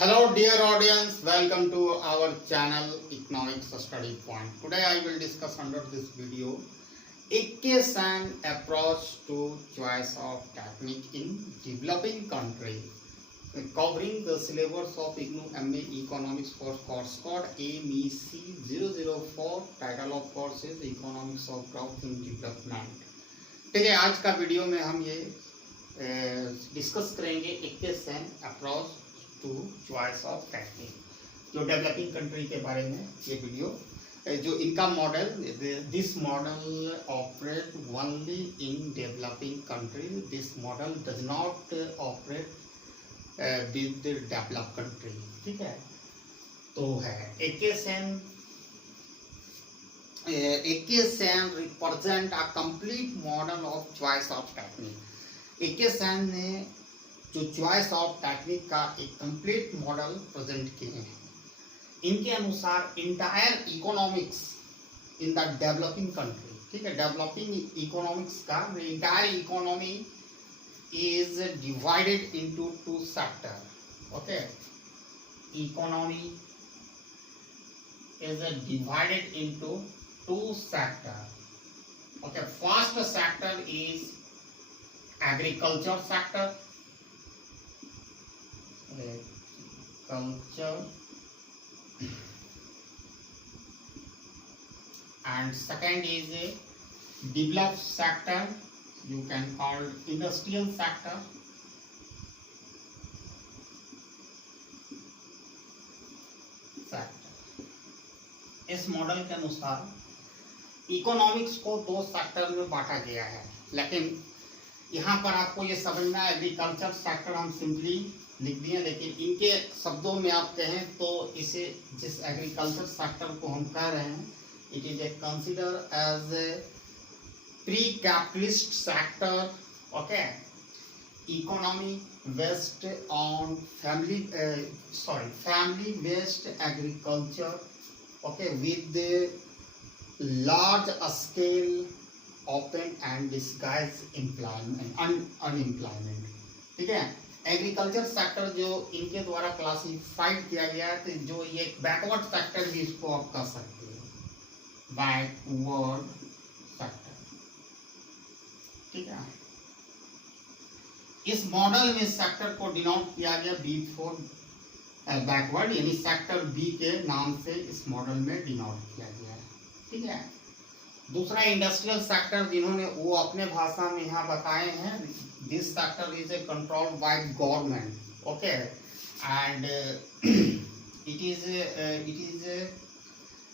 Hello dear audience, welcome to our channel Economics Study Point. Today I will discuss under this video Ikkesan approach to choice of technique in developing country, covering the syllabus of IGNOU MA Economics for course code MEC 004. Title of course is Economics of Growth in Development. ठीक है, आज का video में हम ये discuss करेंगे Eckaus approach to choice of technique, जो developing country के बारे में ये वीडियो, जो इनका model, this model operate only in developing country, this model does not operate with develop country. ठीक है, तो है Eckaus represent a complete model of choice of technique. Eckaus ने जो चॉइस ऑफ टेक्निक का एक कंप्लीट मॉडल प्रेजेंट किए हैं। इनके अनुसार entire economics in the developing country, ठीक है, डेवलपिंग इकोनॉमिक्स का entire economy is divided into to sector. Okay, economy is divided into two sector. Okay, first sector is agriculture sector, agriculture, and second is a developed sector, you can call industrial sector. इस model के अनुसार economics को दो sector में बांटा गया है, लेकिन यहाँ पर आपको ये समझना है, एग्रीकल्चर सेक्टर हम सिंपली लिख दिए, लेकिन इनके शब्दों में आप कहें तो इसे, जिस एग्रीकल्चर सेक्टर को हम कह रहे हैं, it is a consider as a pre capitalist sector. Okay, economy based on family based agriculture, okay, with the large scale open and disguised unemployment। ठीक है, एग्रीकल्चर सेक्टर जो इनके द्वारा क्लासिफाइड किया गया है, तो जो ये बैकवर्ड सेक्टर भी इसको आप कह सकते हैं, बैकवर्ड सेक्टर। ठीक है, इस मॉडल में सेक्टर को डिनोट किया गया B4 बैकवर्ड, यानी सेक्टर बी के नाम से इस मॉडल में डिनोट किया गया है। ठीक है, दूसरा इंडस्ट्रियल सेक्टर, जिन्होंने वो अपने भाषा में यहाँ बताए हैं, this sector is a control by government. Okay, and it is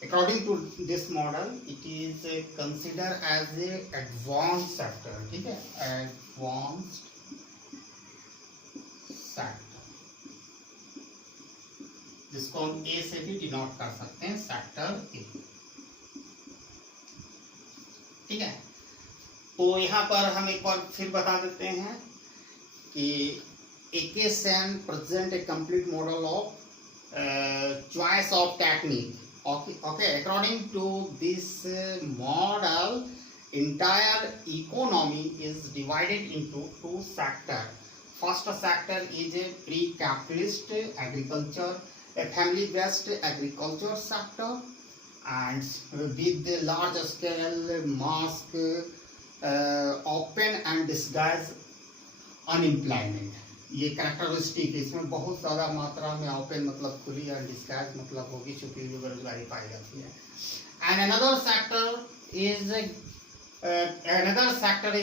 according to this model it is consider as a advance sector. ठीक है, एडवांस्ड सेक्टर, जिसको हम ए से भी डिनोट कर सकते हैं, सेक्टर ए। ठीक है, तो यहाँ पर हम एक बार फिर बता देते हैं कि Eckaus present a complete model of choice of technique. Okay, according to this model entire economy is divided into two sector. First sector is a pre-capitalist agriculture, a family-based agriculture sector, and with the large scale mask open and disguised unemployment। ये characteristic, इसमें बहुत ज़्यादा मात्रा में open मतलब खुली और disguise मतलब होगी छुपी हुई बेरोजगारी पाई जाती है। And another sector is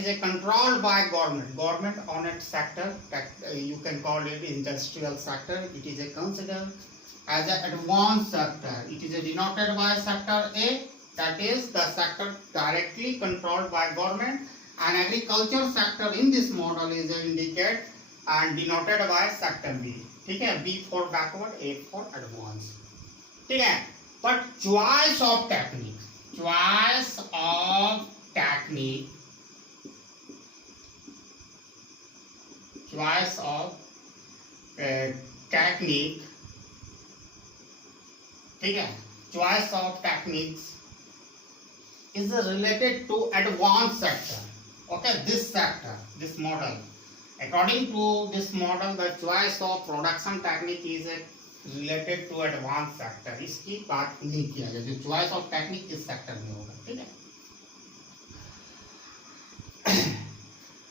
a controlled by government on its sector, you can call it industrial sector. It is a considered as an advanced sector. It is denoted by sector A, that is the sector directly controlled by government, and agriculture sector in this model is indicated and denoted by sector B। ठीक है, B for backward, A for advanced। ठीक है, but choice of technique ठीक है, choice of techniques is related to advanced sector। Okay, this sector, this model According to this model, the choice of production technique is related to advanced sector. इसकी बात नहीं किया गया, जो choice of technique इस sector में होगा, ठीक है।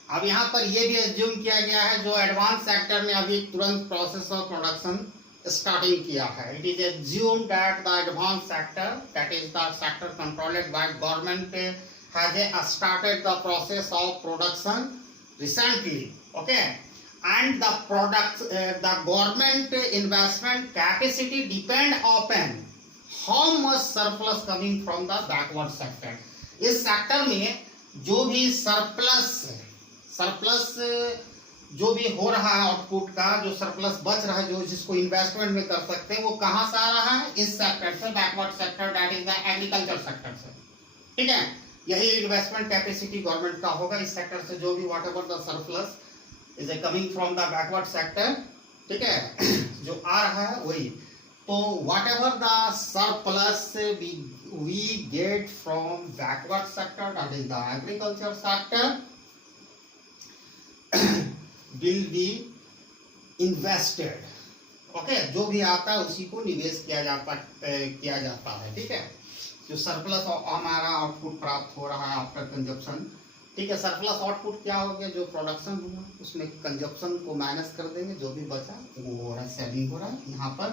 अब यहाँ पर ये भी एज्यूम किया गया है जो एडवांस सेक्टर में अभी तुरंत प्रोसेस ऑफ प्रोडक्शन स्टार्टिंग किया है। It is assume that the advance sector, that is the sector controlled by government, has started the process of production recently, okay, and the product the government investment capacity depend upon how much surplus coming from the backward sector. इस sector में जो भी surplus जो भी हो रहा है output का, जो सरप्लस बच रहा है, जो जिसको इन्वेस्टमेंट में कर सकते हैं, वो कहाँ से आ रहा है? इस सेक्टर से, backward sector, that is the agriculture sector से, ठीक है। यही इन्वेस्टमेंट कैपेसिटी गवर्नमेंट का होगा इस सेक्टर से, जो भी whatever the surplus is coming from the backward sector, ठीक है, जो आ रहा है वही। तो whatever the surplus we get from backward sector, that is the agriculture sector, will be invested, okay. जो भी आता है उसी को निवेश किया जाता है, ठीक है। जो सरप्लस हमारा आउटपुट प्राप्त हो रहा है आफ्टर कंजप्शन, ठीक है। सरप्लस आउटपुट क्या हो गया? जो प्रोडक्शन हुआ उसमें कंजप्शन को माइनस कर देंगे, जो भी बचा वो हो रहा है, सेविंग हो रहा है, यहाँ पर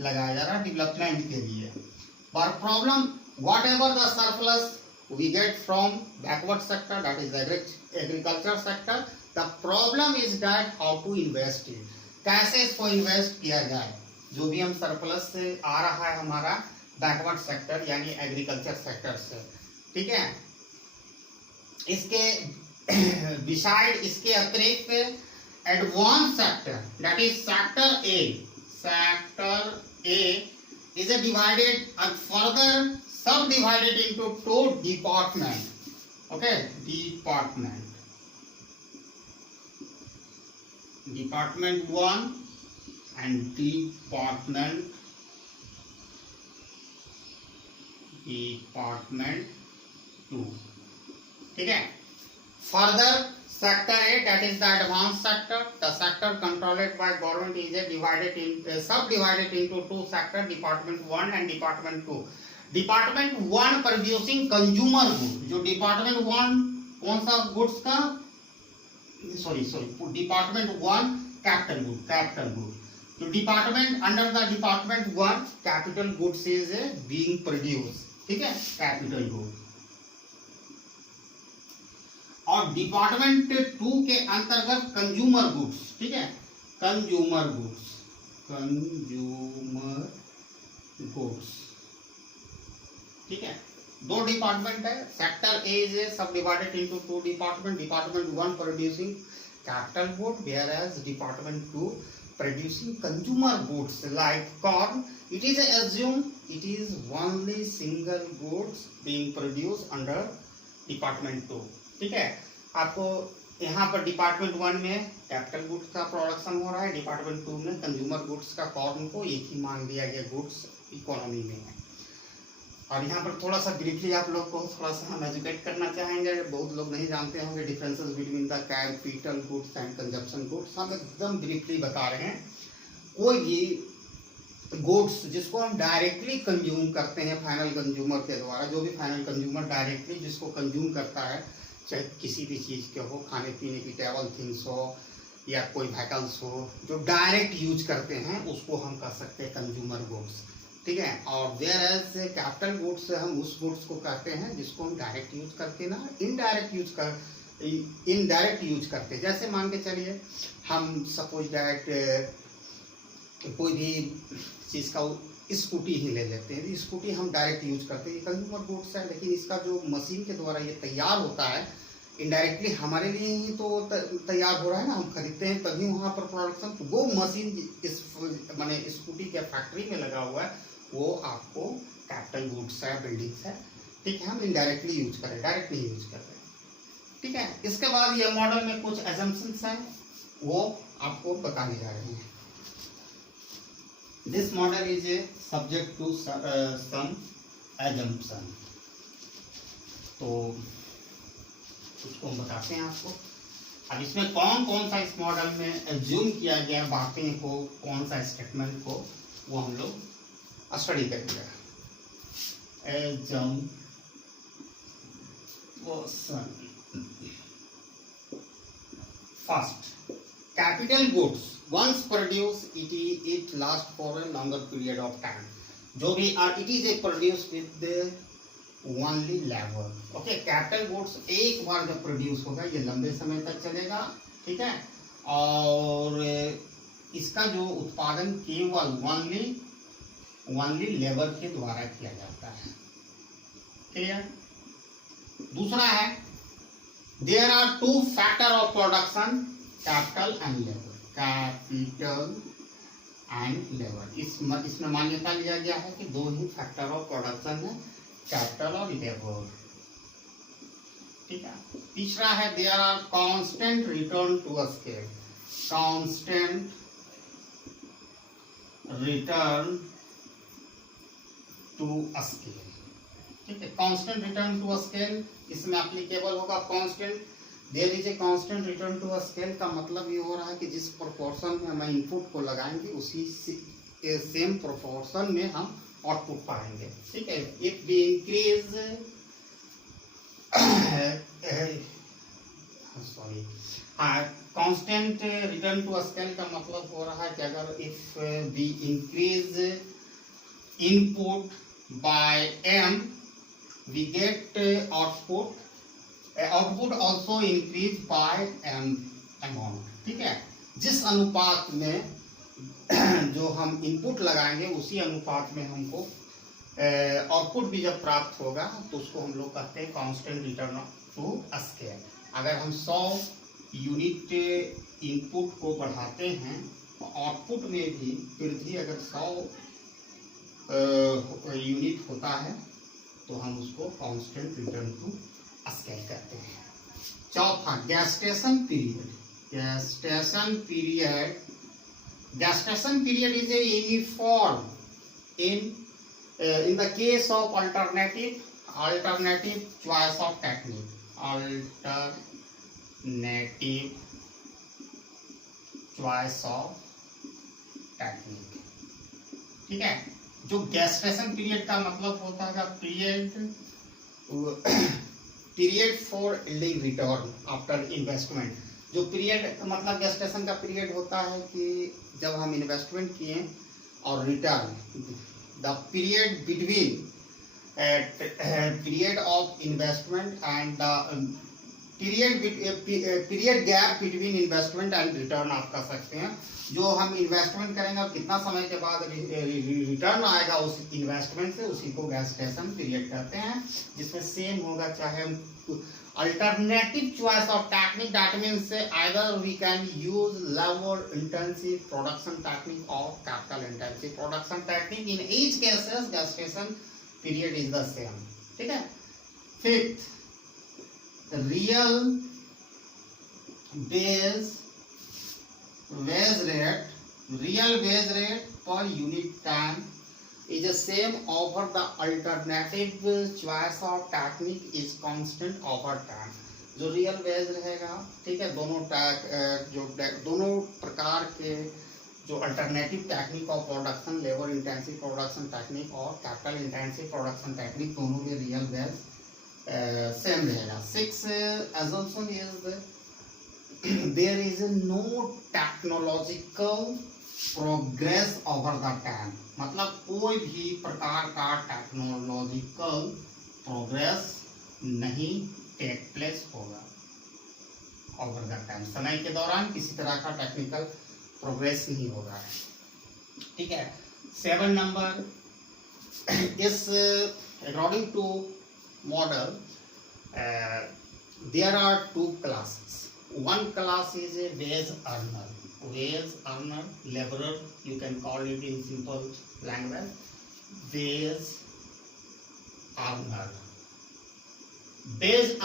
लगाया जा रहा है डेवलपमेंट के लिए। पर problem, whatever the surplus we get from backward sector, that is agriculture sector, the problem is that how to invest it, कैसे इसको इन्वेस्ट किया जाए। जो भी हम सरप्लस से आ रहा है हमारा बैकवर्ड सेक्टर यानी एग्रीकल्चर सेक्टर से, ठीक है। इसके बिसाइड, इसके अतिरिक्त advance sector, that is sector A is divided and further subdivided into two department, okay, department 1 and department 2, ठीक है। Further sector A, that is the advance sector, the sector controlled by government is subdivided into two sector, department 1 and department 2. Department 1 producing consumer good, जो department 1 कौन सा goods का, sorry department 1 capital good, तो department under the department 1 capital goods is being produce, ठीक है, capital good. और department 2 के अंतर्गत कंज्यूमर गुड्स, ठीक है, कंज्यूमर गुड्स, ठीक है। दो डिपार्टमेंट है। Sector A is sub divided into two department, department 1 producing capital good, whereas department 2 producing consumer goods like corn. It is assumed it is only single goods being produced under department 2, ठीक है। आपको यहाँ पर department 1 में capital goods का production हो रहा है, डिपार्टमेंट 2 में कंज्यूमर गुड्स का, कॉर्न को एक ही मान लिया गया गुड्स इकोनॉमी में है। और यहाँ पर थोड़ा सा ब्रीफली आप लोग को थोड़ा सा हम एजुकेट करना चाहेंगे। बहुत लोग नहीं जानते होंगे differences between the capital goods and consumption goods. हम एकदम ब्रीफली बता रहे हैं। कोई भी गुड्स जिसको हम डायरेक्टली कंज्यूम करते हैं फाइनल कंज्यूमर के द्वारा, जो भी फाइनल कंज्यूमर डायरेक्टली जिसको कंज्यूम करता है, चाहे किसी भी चीज़ के हो, खाने पीने की टेबल थिंग्स हो या कोई व्हीकल्स हो, जो डायरेक्ट यूज करते हैं उसको हम कह सकते हैं कंज्यूमर गुड्स, ठीक है। और वेयर एज कैपिटल गुड्स हम उस गुड्स को कहते हैं जिसको हम डायरेक्ट यूज करते ना इनडायरेक्ट यूज करते। जैसे मान के चलिए हम सपोज दैट कोई भी चीज़ का स्कूटी ही ले लेते हैं। स्कूटी हम डायरेक्ट यूज करते हैं, ये कंज्यूमर गुड्स है, लेकिन इसका जो मशीन के द्वारा ये तैयार होता है इनडायरेक्टली हमारे लिए ही तो तैयार हो रहा है ना, हम खरीदते हैं तभी वहाँ पर प्रोडक्शन, तो वो मशीन इस माने स्कूटी के फैक्ट्री में लगा हुआ है, वो आपको कैपिटल गुड्स है, बिल्डिंग्स है, ठीक है। हम इनडायरेक्टली यूज कर रहे हैं, डायरेक्टली यूज कर रहे हैं, ठीक है। इसके बाद ये मॉडल में कुछ एजम्पशंस हैं, वो आपको बताने जा रहे हैं। This model is subject to some assumption, तो उसको हम बताते हैं आपको। अब इसमें कौन कौन सा इस मॉडल में एज्यूम किया गया बातें को, कौन सा स्टेटमेंट को, वो हम लोग स्टडी करेंगे। Assume first, capital goods once produced it last for a longer period of time, जो भी it is a produced with the only level। Okay, capital goods एक बार जब प्रोड्यूस होगा ये लंबे समय तक चलेगा, ठीक है, और इसका जो उत्पादन केवल ओनली लेबर के द्वारा किया जाता है। क्लियर? दूसरा है there are two factor of production, capital and labour. Capital and labour, इसमें मान्यता लिया गया है कि दो ही फैक्टर ऑफ प्रोडक्शन है, कैपिटल और लेबर। ठीक है। तीसरा है there are constant return to a scale, constant return to a scale. ठीक है, constant return to a scale इसमें एप्लीकेबल होगा constant. There is a constant return to a scale का मतलब ये हो रहा है कि जिस प्रोपोर्शन में हम इनपुट को लगाएंगे उसी सेम प्रोपोर्शन में हम आउटपुट पाएंगे। ठीक है, if we increase constant return to a scale का मतलब हो रहा है कि अगर if we increase input by m we get output also increase by m amount। ठीक है, जिस अनुपात में जो हम इनपुट लगाएंगे उसी अनुपात में हमको आउटपुट भी जब प्राप्त होगा तो उसको हम लोग कहते हैं कांस्टेंट रिटर्न टू स्केल। अगर हम 100 यूनिट इनपुट को बढ़ाते हैं तो आउटपुट में भी वृद्धि अगर 100 यूनिट होता है तो हम उसको कांस्टेंट रिटर्न टू स्केल कहते हैं। चौथा, gestation period. Gestation period is a uniform in the case of alternative choice of technique, alternative choice of technique। ठीक है, जो गैस्टेशन पीरियड का मतलब होता है period for yielding return after investment. जो पीरियड मतलब गैस्टेशन का पीरियड होता है कि जब हम इन्वेस्टमेंट किए और return, the period between period of investment and the period gap between investment and return आप कह सकते हैं। जो हम इन्वेस्टमेंट करेंगे और कितना समय के बाद रिटर्न आएगा उस इन्वेस्टमेंट से, उसी को गैस्टेशन पीरियड कहते हैं। जिसमें सेम होगा चाहे हम alternative choice of technique, that means either we can use labour intensive production technique और capital intensive production technique. In each cases gestation period is the same. ठीक है। Fifth, real wage rate per unit time is the same over the alternative choice of technique is constant over time। जो real veg रहेगा, ठीक है, दोनों प्रकार के जो alternative technique of production, labour intensive production technique और कैपिटल इंटेंसिव प्रोडक्शन टेक्निक, दोनों में रियल वेज सेम रहेगा। 6, assumption is there is no technological progress over the time। मतलब कोई भी प्रकार का टेक्नोलॉजिकल प्रोग्रेस नहीं टेक प्लेस होगा ओवर द टाइम। समय के दौरान किसी तरह का टेक्निकल प्रोग्रेस नहीं होगा। ठीक है। 7 नंबर, इस according to model there are 2 classes। one class is a wage earner, laborer, you can call it in simple language wage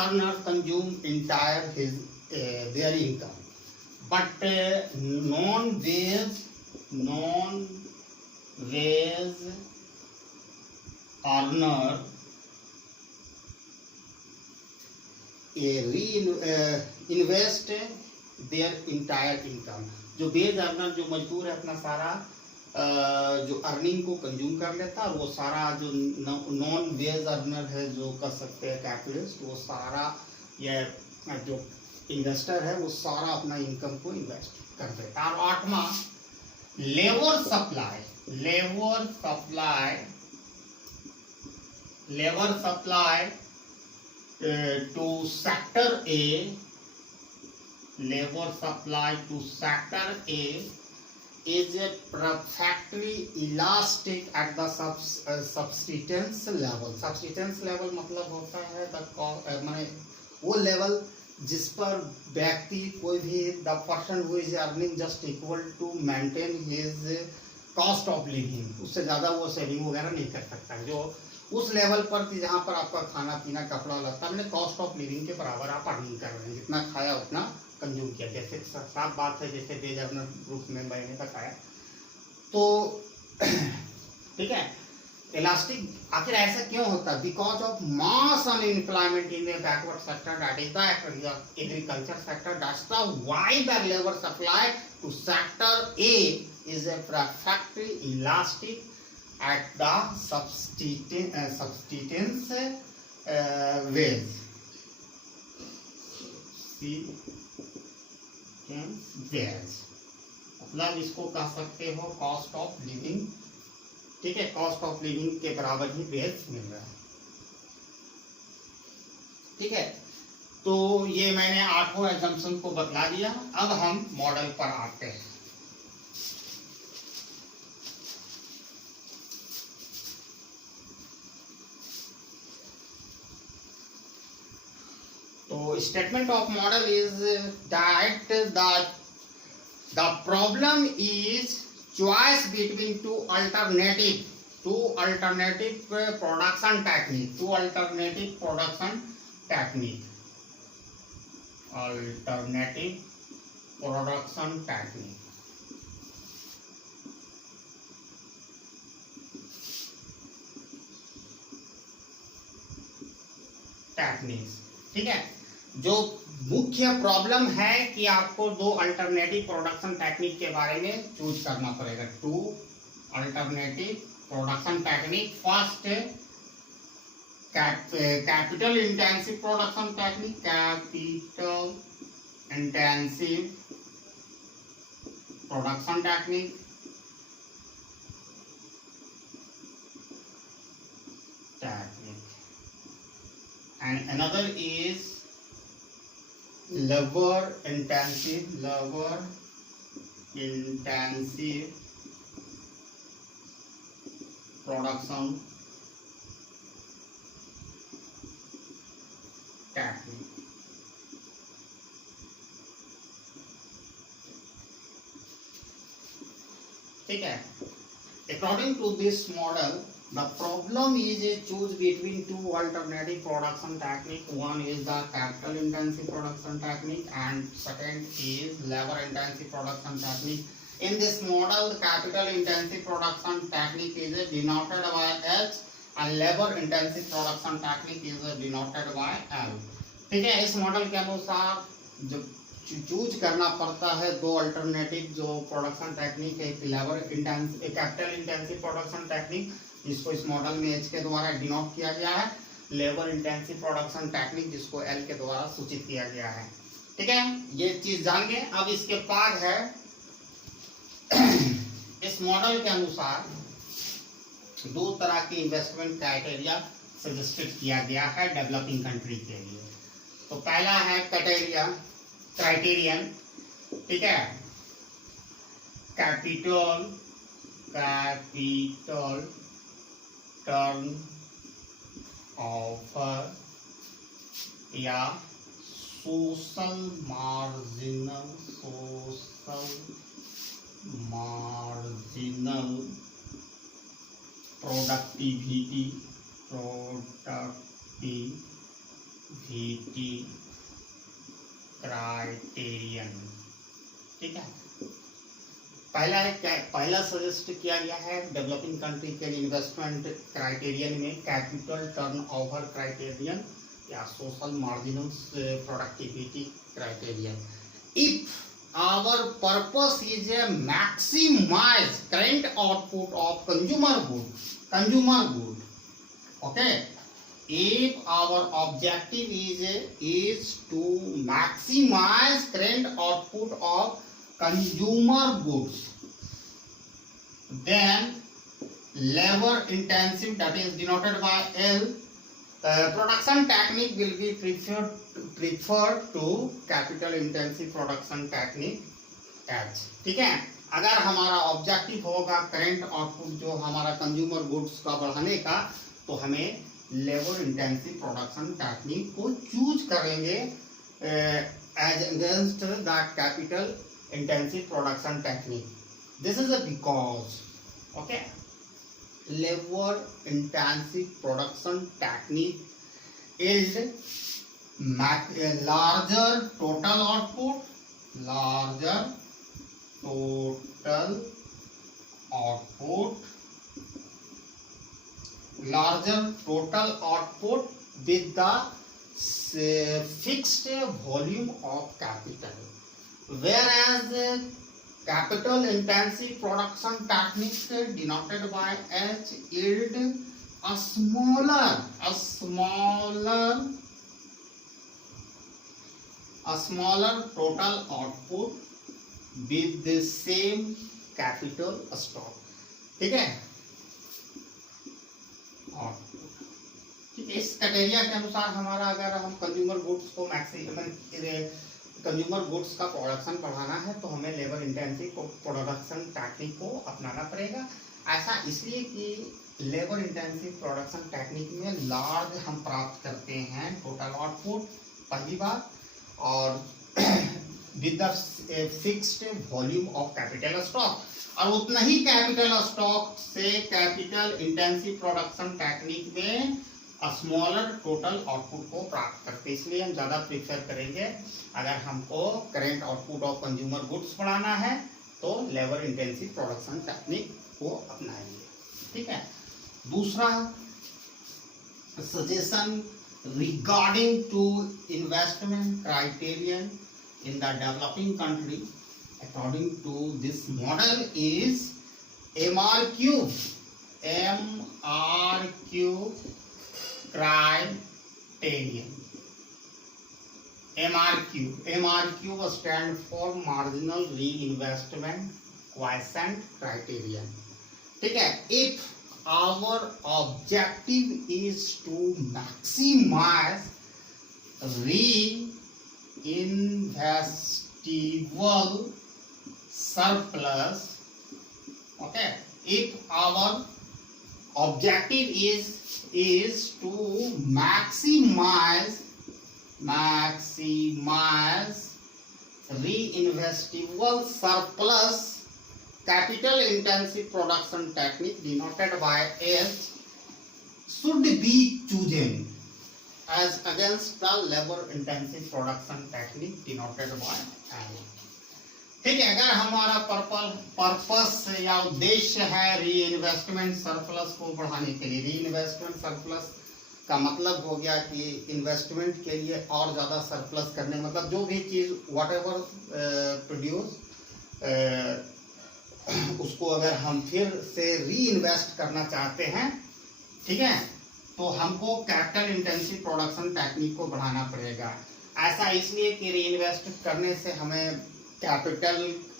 earner consume entire their income, but non wage earner invest their entire income. जो veg earner, जो मजदूर है, अपना सारा जो earning को consume कर लेता है, और वो सारा जो नॉन वेज अर्नर है, जो कर सकते हैं कैपिटलिस्ट, वो सारा या जो इन्वेस्टर है वो सारा अपना इनकम को इन्वेस्ट कर देता है। और आठवां labour supply, labour supply, labour supply to sector A, labour supply to sector A is a perfectly elastic at the subsistence level। subsistence level मतलब होता है माने वो लेवल जिस पर व्यक्ति कोई भी the person who is earning just equal to maintain his cost of living, उससे ज़्यादा वो सेविंग वगैरह नहीं कर सकता। जो उस लेवल पर कि जहाँ पर आपका खाना पीना कपड़ा लगता है, कॉस्ट ऑफ लिविंग के बराबर आप अर्निंग कर रहे हैं, जितना खाया उतना कंज्यूम किया। जैसे साफ बात है, जैसे वेज अर्नर ग्रुप में मैंने बताया, तो ठीक है। इलास्टिक आखिर ऐसा क्यों होता है? Because of mass unemployment in the backward sector, that is the agriculture sector, that's the why the labour supply to sector A is a perfectly elastic at the subsistence wage, wage मतलब इसको कह सकते हो cost of living, ठीक है। Cost of living के बराबर ही veg मिल रहा है, ठीक है। तो ये मैंने 8 एग्जाम्पल को बतला दिया। अब हम मॉडल पर आते हैं। तो statement of model is that the problem is choice between two alternative production technique, two alternative production technique, alternative production technique. Techniques, ठीक है। जो मुख्य प्रॉब्लम है कि आपको दो अल्टरनेटिव प्रोडक्शन टेक्निक के बारे में चूज करना पड़ेगा। Two alternative production technique. First capital intensive production technique, capital intensive production technique, and another is labor intensive production technique। ठीक है। According to this model, the problem is a choose between two alternative production technique. One is the capital intensive production technique and second is labor intensive production technique. In this model, the capital intensive production technique is denoted by H and labor intensive production technique is denoted by L। ठीक है। इस model के अनुसार जो choose करना पड़ता है दो अल्टरनेटिव जो प्रोडक्शन टेक्निक है, labour intensive, capital intensive production technique जिसको इस मॉडल में एच के द्वारा डिनोट किया गया है, लेबर इंटेंसिव प्रोडक्शन टेक्निक जिसको एल के द्वारा सूचित किया गया है। ठीक है, ये चीज जान गए। अब इसके बाद है इस मॉडल के अनुसार दो तरह की इन्वेस्टमेंट क्राइटेरिया सजेस्टेड किया गया है डेवलपिंग कंट्री के लिए। तो पहला है क्राइटेरियन, ठीक है, कैपिटल टर्न ऑफर या सोशल मार्जिनल प्रोडक्टिविटी क्राइटेरियन। ठीक है, पहला सजेस्ट किया गया है डेवलपिंग कंट्री के इन्वेस्टमेंट क्राइटेरियन में कैपिटल टर्न ओवर क्राइटेरियन या social marginal productivity criterion. if our purpose is a maximize current output of consumer good, okay, if our objective is to maximize current output of consumer goods, then labor intensive, that is denoted by L, production technique will be preferred to capital intensive production technique H. ठीक है, अगर हमारा objective होगा current output जो हमारा consumer goods का बढ़ाने का, तो हमें लेबर इंटेंसिव प्रोडक्शन टेक्निक को चूज करेंगे as against the capital intensive production technique. This is a because, okay, labor intensive production technique is larger total output with the fixed volume of capital, whereas capital intensive production techniques denoted by H yield a smaller total output with the same capital stock. ठीक है, इस criteria के अनुसार हमारा अगर हम consumer goods को consumer goods का प्रोडक्शन बढ़ाना है तो हमें लेबर इंटेंसिव प्रोडक्शन टेक्निक को अपनाना पड़ेगा। ऐसा इसलिए कि लेबर इंटेंसिव प्रोडक्शन टेक्निक में लार्ज हम प्राप्त करते हैं टोटल आउटपुट, पहली बात, और with the fixed volume of capital stock, और उतना ही कैपिटल स्टॉक से कैपिटल इंटेंसिव प्रोडक्शन टेक्निक में स्मॉलर टोटल आउटपुट को प्राप्त करते, इसलिए हम ज़्यादा प्रीफर करेंगे अगर हमको current output of consumer goods बढ़ाना है तो लेबर इंटेंसिव प्रोडक्शन टेक्निक को अपनाएंगे। ठीक है, दूसरा suggestion regarding to investment criterion in the developing country according to this model is MRQ criterion. MRQ stand for marginal reinvestment quotient criterion. ठीक है, if our objective is to maximize reinvestable surplus, okay, if our objective is to maximize reinvestable surplus, capital intensive production technique denoted by S should be chosen as against the labor intensive production technique denoted by I. ठीक है, अगर हमारा purpose या उद्देश्य है री investment surplus को बढ़ाने के लिए, री इन्वेस्टमेंट सरप्लस का मतलब हो गया कि इन्वेस्टमेंट के लिए और ज़्यादा सरप्लस करने, मतलब जो भी चीज़ वट एवर प्रोड्यूस उसको अगर हम फिर से री इन्वेस्ट करना चाहते हैं, ठीक है, तो हमको कैपिटल इंटेंसिव प्रोडक्शन टेक्निक को बढ़ाना पड़ेगा। ऐसा इसलिए कि री इन्वेस्ट करने से हमें कैपिटल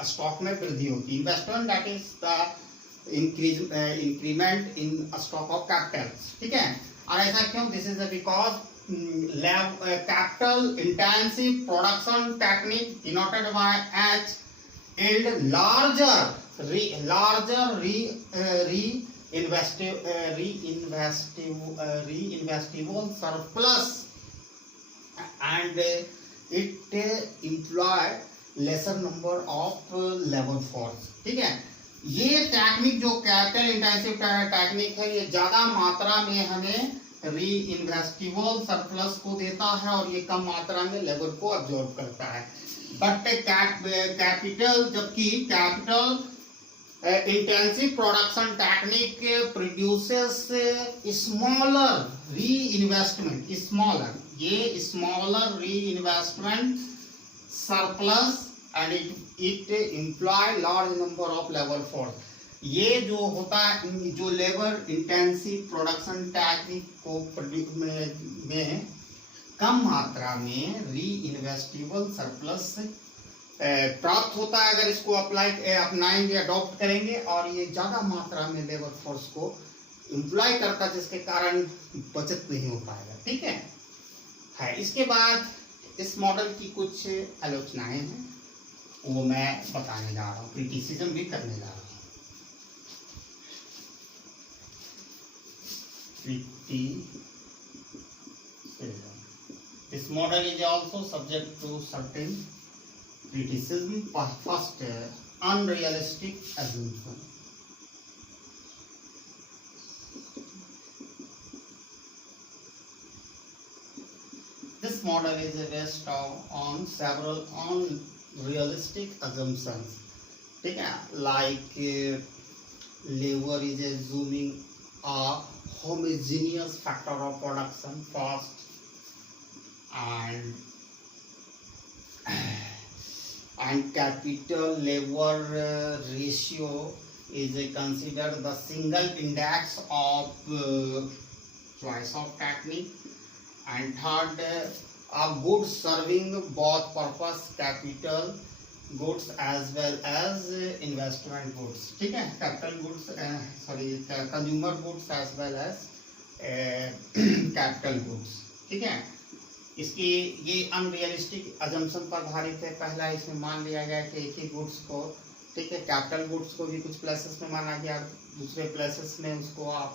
स्टॉक में वृद्धि होती है। Investment that is the increment in stock of capital. ठीक है, और ऐसा क्यों? This is because capital intensive production technique denoted by H yield larger reinvestable surplus and it employ lesser number of labor force। ठीक है, ये technique जो capital intensive technique है, ये ज्यादा मात्रा में हमें री इन्वेस्टिबल सरप्लस को देता है और ये कम मात्रा में लेबर को अब्जॉर्ब करता है। बट कैपिटल, जबकि capital intensive production technique produces smaller reinvestment surplus and it employ large number of labor force. ये जो होता है, जो लेबर इंटेंसिव प्रोडक्शन टेक्निक को में कम मात्रा में री इन्वेस्टेबल सरप्लस प्राप्त होता है अगर इसको अपनाएंगे, अडॉप्ट करेंगे, और ये ज्यादा मात्रा में लेबर फोर्स को एम्प्लॉय करता है, जिसके कारण बचत नहीं हो पाएगा। ठीक है। इसके बाद इस मॉडल की कुछ आलोचनाएं हैं, वो मैं बताने जा रहा हूँ, क्रिटिसिज्म भी करने जा रहा हूँ। This model is also subject to certain criticism. First, unrealistic assumption. This model is based on several unrealistic assumptions. ठीक है, like labor is assuming a homogeneous factor of production first, and capital labor ratio is considered the single index of choice of technique. And third, a goods serving both purpose capital goods as well as investment goods. ठीक है, capital goods consumer goods as well as capital goods. ठीक है, इसकी ये unrealistic assumption पर आधारित है। पहला इसमें मान लिया गया कि एक ही गुड्स को, ठीक है, कैपिटल गुड्स को भी कुछ प्लेसेस में माना गया, दूसरे प्लेसेस में उसको आप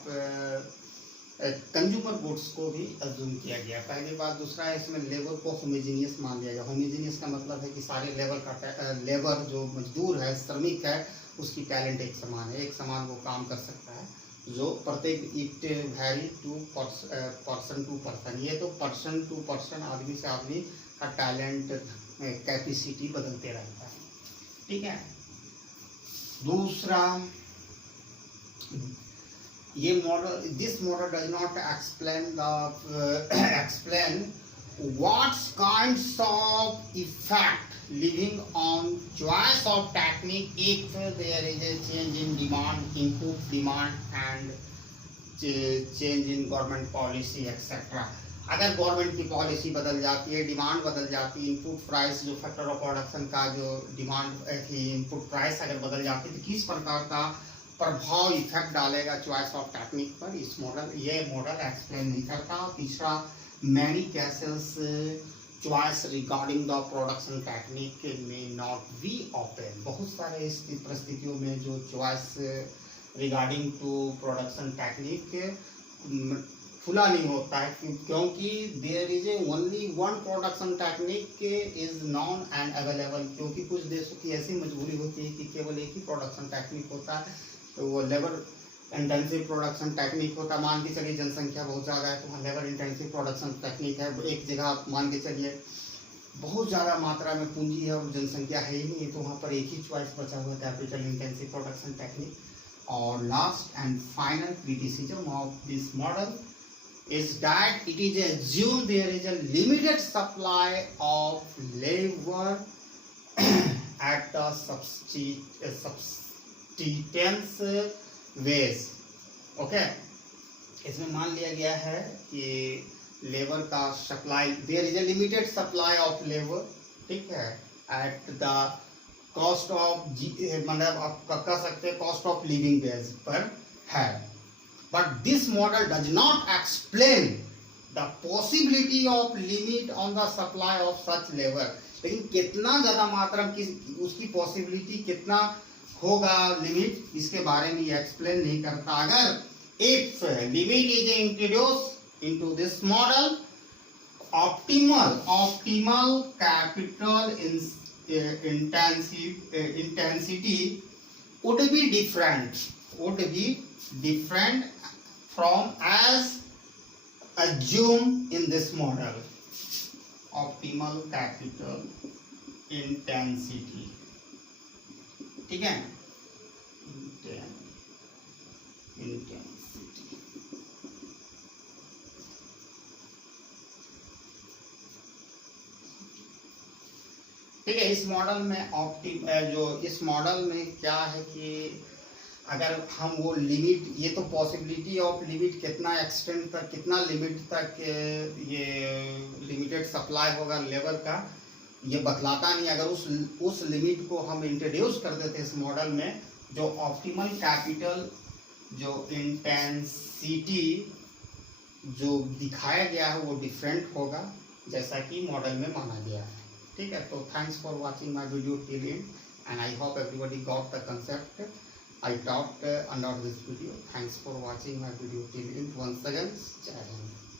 कंज्यूमर गुड्स को भी अज्यूम किया गया, पहली बात। दूसरा है इसमें लेबर को होमोजेनियस मान लिया गया। होमोजेनियस का मतलब है कि सारे लेबर जो मजदूर है, श्रमिक है, उसकी टैलेंट एक समान है, एक समान वो काम कर सकता है, जो प्रत्येक it vary to person to person. ये तो पर्सन टू पर्सन, आदमी से आदमी का टैलेंट कैपेसिटी बदलते रहता है। ठीक है। दूसरा, ये model, this model does not explain what kinds of effect living on choice of technique if there is a change in demand, input demand, and change in government policy etc. अगर government की policy बदल जाती है, demand बदल जाती है, input price जो factor of production का जो डिमांड थी, इनपुट प्राइस अगर बदल जाती है, तो किस प्रकार का प्रभाव इफेक्ट डालेगा चॉइस ऑफ टेक्निक पर, इस मॉडल, ये मॉडल एक्सप्लेन नहीं करता। तीसरा, many cases choice regarding the production technique may not be open. बहुत सारे इस परिस्थितियों में जो choice regarding to production technique खुला नहीं होता है, क्योंकि there is a only one production technique is known and available. क्योंकि कुछ देशों की ऐसी मजबूरी होती है कि केवल एक ही प्रोडक्शन टेक्निक होता है, तो वो लेबर इंटेंसिव प्रोडक्शन टेक्निक होता है। मान के चलिए जनसंख्या बहुत ज़्यादा है, तो वहाँ लेबर इंटेंसिव प्रोडक्शन टेक्निक है। एक जगह आप मान के चलिए बहुत ज़्यादा मात्रा में पूंजी है और जनसंख्या है ही नहीं, तो वहाँ पर एक ही चॉइस बचा हुआ है, कैपिटल इंटेंसिव प्रोडक्शन टेक्निक। और last and final criticism of this model is that it is assumed there is a limited supply of labor at the subsistence ways. Okay, इसमें मान लिया गया है कि लेबर का supply, there is a limited supply of labour, ठीक है, at the cost of, मतलब आप कह सकते हैं कॉस्ट ऑफ लिविंग वेज पर है। But this model does not explain the possibility of limit on the supply of such labor. लेकिन कितना ज़्यादा मात्रा में उसकी पॉसिबिलिटी कितना होगा लिमिट, इसके बारे में ये एक्सप्लेन नहीं करता। अगर if limit is introduced into this model, optimal capital intensity would be different from as assumed in this model. Optimal capital intensity, ठीक है, intensity। ठीक है। इस मॉडल में इस मॉडल में क्या है कि अगर हम वो लिमिट, ये तो पॉसिबिलिटी ऑफ लिमिट कितना एक्सटेंड तक, कितना लिमिट तक ये लिमिटेड सप्लाई होगा लेबर का, ये बतलाता नहीं। अगर उस लिमिट को हम इंट्रोड्यूस कर देते इस मॉडल में, जो ऑप्टिमल कैपिटल जो इंटेंसिटी जो दिखाया गया है वो डिफरेंट होगा, जैसा कि मॉडल में माना गया है। ठीक है, तो thanks for watching my video till and, and I hope everybody got the concept I talked under this video. Thanks for watching my video till end. Once again, Jai Hind.